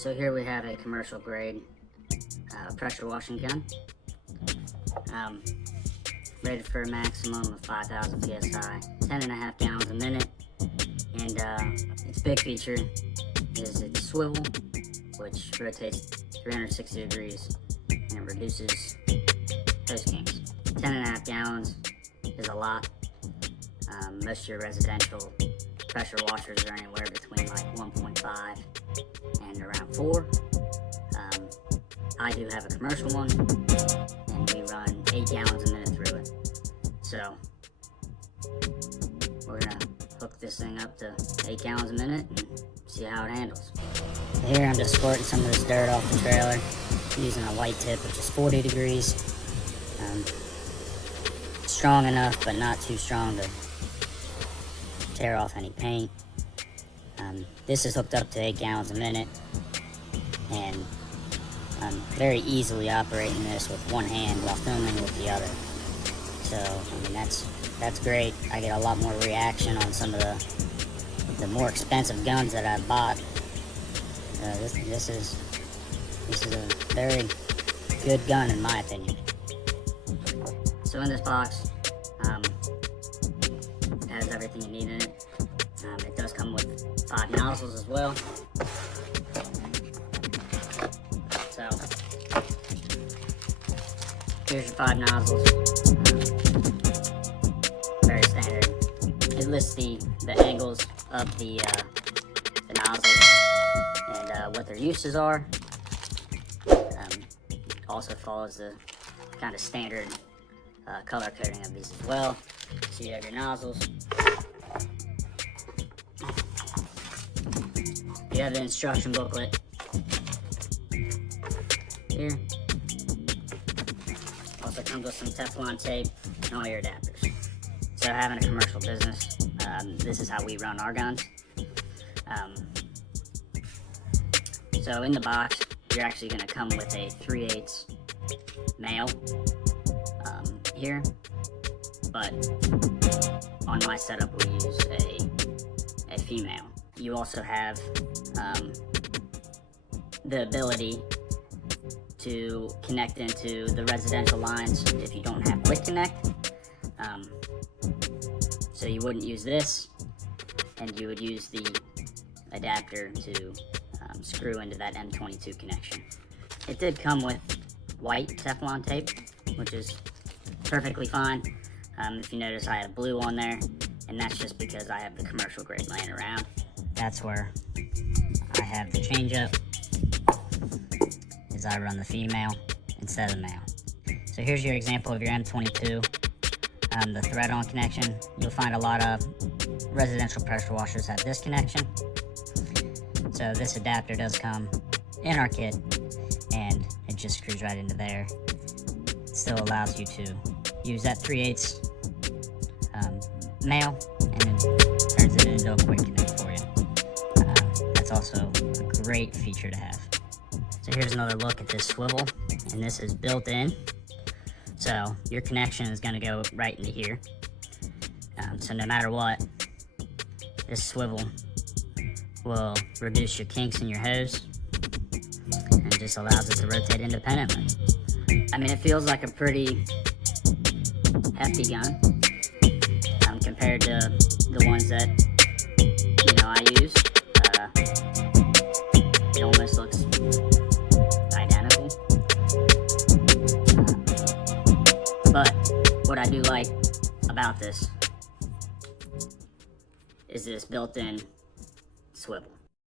So here we have a commercial grade pressure washing gun, rated for a maximum of 5,000 psi, 10.5 gallons a minute, and its big feature is its swivel, which rotates 360 degrees and it reduces hose kinks. 10.5 gallons is a lot. Most of your residential pressure washers are anywhere between like 1.5 and around 4. I do have a commercial one, and we run 8 gallons a minute through it. So we're gonna hook this thing up to 8 gallons a minute and see how it handles. Here I'm just squirting some of this dirt off the trailer using a white tip, which is 40 degrees. Strong enough, but not too strong to tear off any paint. This is hooked up to 8 gallons a minute, and I'm very easily operating this with one hand while filming with the other. So, I mean, that's great. I get a lot more reaction on some of the more expensive guns that I bought. This is a very good gun in my opinion. So in this box, it has everything you need in it. It does come with 5 nozzles as well. So here's your 5 nozzles. Very standard. It lists the angles of the nozzles and what their uses are. Also follows the kind of standard color coding of these as well. So you have your nozzles. You have the instruction booklet here. Also comes with some Teflon tape and all your adapters. So having a commercial business, this is how we run our guns. So in the box, you're actually going to come with a 3/8 male here, but on my setup we use a female. You also have the ability to connect into the residential lines if you don't have quick connect. So you wouldn't use this, and you would use the adapter to screw into that M22 connection. It did come with white Teflon tape, which is perfectly fine. If you notice, I have blue on there, and that's just because I have the commercial grade laying around. That's where I have the change up, is I run the female instead of the male. So here's your example of your M22, the thread-on connection. You'll find a lot of residential pressure washers have this connection. So this adapter does come in our kit, and it just screws right into there. It still allows you to use that 3/8 male, and then turns it into a quick connect for you. That's also a great feature to have. So here's another look at this swivel, and this is built in. So your connection is going to go right into here. So no matter what, this swivel will reduce your kinks in your hose and just allows it to rotate independently. I mean, it feels like a pretty hefty gun compared to the ones that I use. It almost looks identical. But what I do like about this is this built-in swivel.